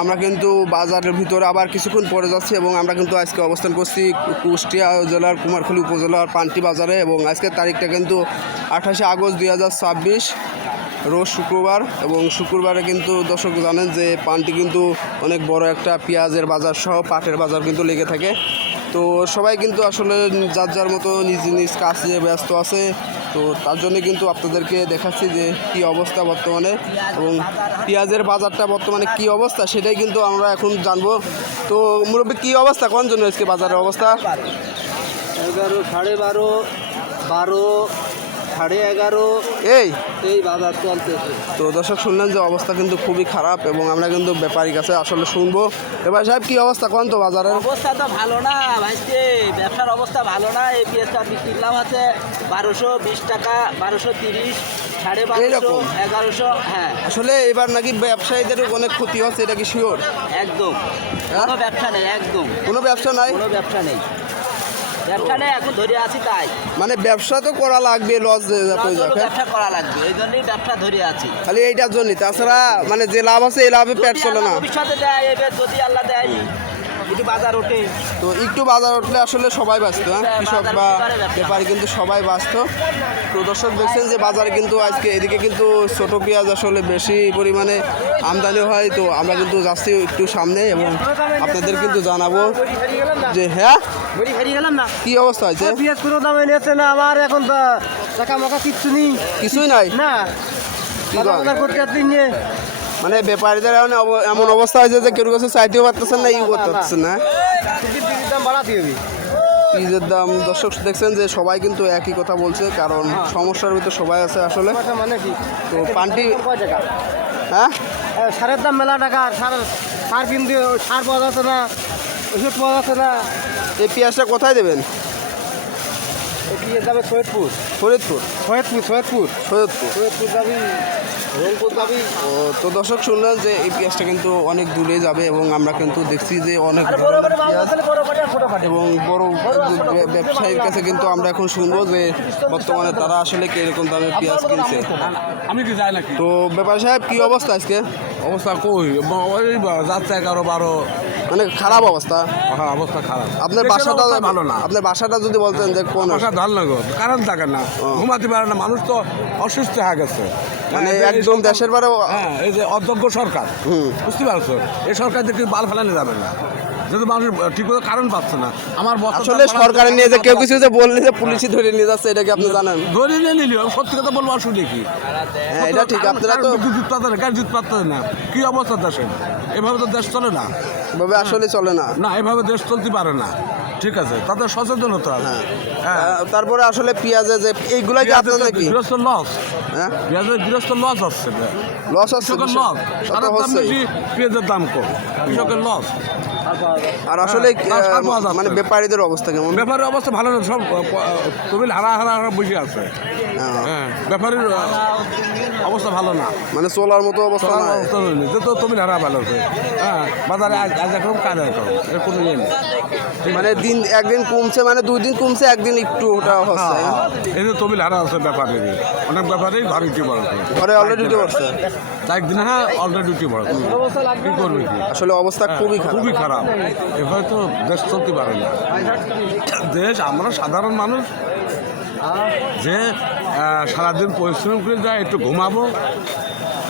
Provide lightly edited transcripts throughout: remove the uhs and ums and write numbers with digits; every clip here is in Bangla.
আমরা কিন্তু বাজারের ভিতরে আবার কিছুক্ষণ পরে যাচ্ছি এবং আমরা কিন্তু আজকে অবস্থান করছি কুষ্টিয়া জেলার কুমারখালী উপজেলার পান্টি বাজারে এবং আজকের তারিখটা কিন্তু 28শে আগস্ট 2026 রোজ শুক্রবার এবং শুক্রবারে কিন্তু দর্শক জানেন যে পান্টি কিন্তু অনেক বড় একটা পেঁয়াজের বাজার সহ পাটের বাজার কিন্তু লেগে থাকে। তো সবাই কিন্তু আসলে যার যার মতো নিজ নিজ কাজে ব্যস্ত আছে। তো তার জন্য কিন্তু আপনাদেরকে দেখাচ্ছি যে কী অবস্থা বর্তমানে এবং পেঁয়াজের বাজারটা বর্তমানে কী অবস্থা সেটাই কিন্তু আমরা এখন জানবো। তো মুরব্বী কী অবস্থা, কোন জন্য আজকে বাজারের অবস্থা? 11, 12:30, 12, 11:30 এই বাজার চলতেছে। তো দর্শক শুনলেন যে অবস্থা কিন্তু খুবই খারাপ এবং আমরা কিন্তু ব্যাপারীর কাছে আসলে শুনবো। এবার সাহেব কী অবস্থা কোন তো বাজারের অবস্থা তো ভালো না ভাইকে, ব্যবসার অবস্থা ভালো না। এই পেঁয়াজটা বিক্রির দাম আছে 1220 টাকা, 1230, 1250, 1100। হ্যাঁ, আসলে এবার নাকি ব্যবসায়ীদের অনেক ক্ষতি হচ্ছে, এটা কি শিওর? একদম কোনো ব্যবসা নেই, একদম কোনো ব্যবসা নাই, কোনো ব্যবসা নেই, ব্যবসা নেই। এখন ধরে আছি তাই, মানে ব্যবসা তো করা লাগবে, লস ব্যবসা করা লাগবে, এই জন্যই ব্যবসা ধরে আছি খালি এইটার জন্যই। তাছাড়া মানে যে লাভ আছে এই লাভে পেট চলে না। ভবিষ্যতে দেয়, এবার যদি আল্লাহ দেয় যদি বাজার ওঠে, তো একটু বাজার উঠলে আসলে সবাই ব্যস্ত, কৃষক বা ব্যাপারী কিন্তু সবাই ব্যস্ত। তো দর্শক দেখছেন যে বাজারে কিন্তু আজকে এদিকে কিন্তু ছোটো পেঁয়াজ আসলে বেশি পরিমাণে আমদানি হয়। তো আমরা কিন্তু যাচ্ছি একটু সামনে এবং আপনাদের কিন্তু জানাবো যে হ্যাঁ কি অবস্থা হয়েছে। পেঁয়াজ কোনো দামে নিয়েছে না, আবার এখন টাকা মাকা কিচ্ছু নেই, কিছুই নাই না কি করেন? বাজার করতে দিনে মানে ব্যাপারীদের এমন অবস্থা হয়েছে যে কেউ কাছে চাইতেও পারতেছেন না, করতে পারতেছেন না। দাম বাড়াতে হবে। পিঁয়াজের দাম দর্শক দেখছেন যে সবাই কিন্তু একই কথা বলছে, কারণ সমস্যার ভিতরে সবাই আছে আসলে। মানে কি তো পান্টি টাকা, হ্যাঁ সারের দাম মেলা টাকা, সার কিনতে সার পাওয়া যাচ্ছে না, ওষুধ পাওয়া যাচ্ছে না। এই পেঁয়াজটা কোথায় দেবেন? পেঁয়াজ যাবে সৈয়দপুর, ফরিদপুর, সৈয়দপুর যাবি, রংপুর যাবি। তো দর্শক শুনলেন যে এই পেঁয়াজটা কিন্তু অনেক দূরে যাবে এবং আমরা কিন্তু দেখছি যে অনেক এবং বড় ব্যবসায়ীর কাছে কিন্তু আমরা এখন শুনবো যে বর্তমানে তারা আসলে কিরকম দামের পেঁয়াজ কিনছে। আমি কি যাই নাকি? তো ব্যাপারী সাহেব কী অবস্থা আজকে? অবস্থা কই ওই যাচ্ছে 11-12। মানে খারাপ অবস্থা, হ্যাঁ অবস্থা খারাপ। আপনার দেশের বাসাটা অবস্থা ভালো না। আপনার বাসাটা যদি বলতেন যে কোন বাসা ধান লাগো, কারণ থাকে না, ঘুমাতে পারে না, মানুষ তো অসুস্থ হয়ে গেছে। মানে হ্যাঁ, একদম দেশের বারে হ্যাঁ এই যে অযোগ্য সরকার, বুঝতে পারছো, এই সরকার থেকে বাল ফেলানো যাবে না, যেহেতু মানুষ ঠিক করে কারণ পাচ্ছে না। আমার আসলে সরকারের নিয়ে যে কেউ কিছু যে বললে যে পুলিশই ধরে নিয়ে যাচ্ছে, এটা কি আপনি জানেন? ধরে নিয়ে নিলি সত্যি কথা বলবো, অসুবিধা কি? হ্যাঁ এটা ঠিক, আপনারা তো বিদ্যুৎ পাচ্ছে না, বিদ্যুৎ পাচ্ছে না, কি অবস্থা দেশে? এভাবে তো দেশ চলে না, এভাবে আসলে চলে না। না এভাবে দেশ চলতে পারে না। ঠিক আছে, তাদের সচেতন হতে হবে। হ্যাঁ, তারপরে আসলে পেঁয়াজে যে এইগুলাই কি আপনার নাকি গৃহস্থ লস, হ্যাঁ পেঁয়াজের গৃহস্থ লস হচ্ছে, লস হচ্ছে? কৃষকের লস, সারের দাম বেশি, পেঁয়াজের দাম কম, কৃষকের লস। আর আসলে সার পাওয়া যাচ্ছে মানে না। ব্যাপারীদের অবস্থা কেমন? ব্যাপারের অবস্থা ভালো না, সব তবিল হারা বসে আছে। হ্যাঁ, ব্যাপারের অবস্থা ভালো না, মানে চলার মতো অবস্থা না। যেহেতু তবিল হারা ভালো আছে। হ্যাঁ, বাজারে আজ একরকম কাজ একরকম, এর কোনো ইয়ে নেই। মানে দিন একদিন কমছে, মানে 2 দিন কমছে, একদিন একটু ওটা হচ্ছে। এই যে তবিল হারা আছে ব্যাপারে, অনেক ব্যাপারেই ঘরে ডিউটি বড় ঘরে অলরেডি ডিউটি করছে, একদিন হ্যাঁ অলরেডি ডিউটি বড় কি করবে কি? আসলে অবস্থা খুবই খারাপ। খুবই খারাপ, এভাবে তো দেশ চলতে পারে না। দেশ, আমরা সাধারণ মানুষ যে সারাদিন পরিশ্রম করে যায়, একটু ঘুমাবো,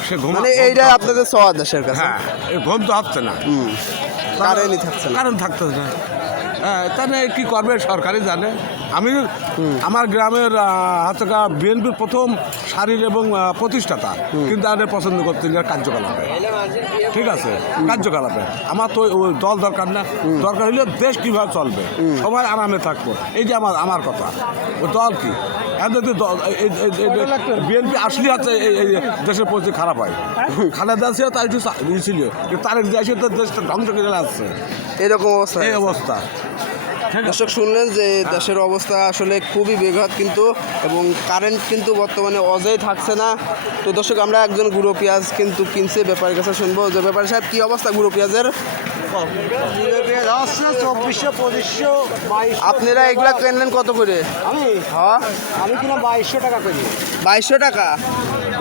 সে মানে এইটা আপনাদের সওয়া দেশের কাছে। হ্যাঁ, এই ঘুম তো হচ্ছে না, কারেন্টই থাকছে না, কারণ থাকতেছে না। হ্যাঁ, তাহলে কি করবে সরকারই জানে। আমি আমার গ্রামের হচ্ছে বিএনপির প্রথম সারির এবং প্রতিষ্ঠাতা, কিন্তু তাদের পছন্দ করতে কার্যকলাপে, ঠিক আছে, কার্যকলাপে আমার তো ওই দল দরকার না, দরকার হলে দেশ কীভাবে চলবে, সবাই আরামে থাকবো, এই যে আমার কথা। ও দল কি বিএনপি আসলে হচ্ছে এই দেশের পরিস্থিতি খারাপ হয়। খালেদা জিয়া তাই একটু ছিল, তারেক জিয়া এসে তো দেশটা ধ্বংস করে আসছে, এরকম অবস্থা। এই অবস্থা, দর্শক শুনলেন যে দেশের অবস্থা আসলে খুবই বেঘাত কিন্তু, এবং কারেন্ট কিন্তু বর্তমানে অজেই থাকছে না। তো দর্শক আমরা একজন গুঁড়ো পেঁয়াজ কিন্তু কিনছে, ব্যাপারীর কাছে শুনবো যে ব্যাপারী সাহেব কী অবস্থা গুঁড়ো পেঁয়াজের? 2400, 2500, 2200। আপনারা এগুলা কিনলেন কত করে? হ্যাঁ আমি কিনা 2200 টাকা করি। 2200 টাকা।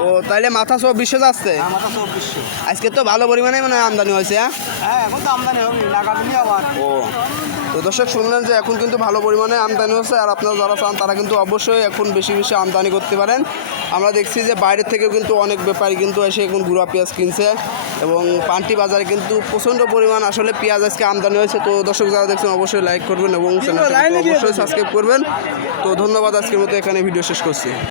ও তাইলে মাথা 2400 যাচ্ছে। আমাকে 2400। আজকে তো ভালো পরিমাণে মানে আমদানি হয়েছে। হ্যাঁ হ্যাঁ, এখন তো আমদানি হবে, লাগাবি আবার। ও তো দর্শক শুনলেন যে এখন কিন্তু ভালো পরিমাণে আমদানি হচ্ছে, আর আপনারা যারা চান তারা কিন্তু অবশ্যই এখন বেশি বেশি আমদানি করতে পারেন। আমরা দেখছি যে বাইরের থেকেও কিন্তু অনেক ব্যাপারী কিন্তু এসে এখন গুঁড়া পেঁয়াজ কিনছে, এবং পান্টি বাজারে কিন্তু প্রচণ্ড পরিমাণ আসলে পেঁয়াজ আজকে আমদানি হয়েছে। তো দর্শক যারা দেখছেন অবশ্যই লাইক করবেন এবং চ্যানেলটা অবশ্যই সাবস্ক্রাইব করবেন। তো ধন্যবাদ, আজকের মতো এখানে ভিডিও শেষ করছি।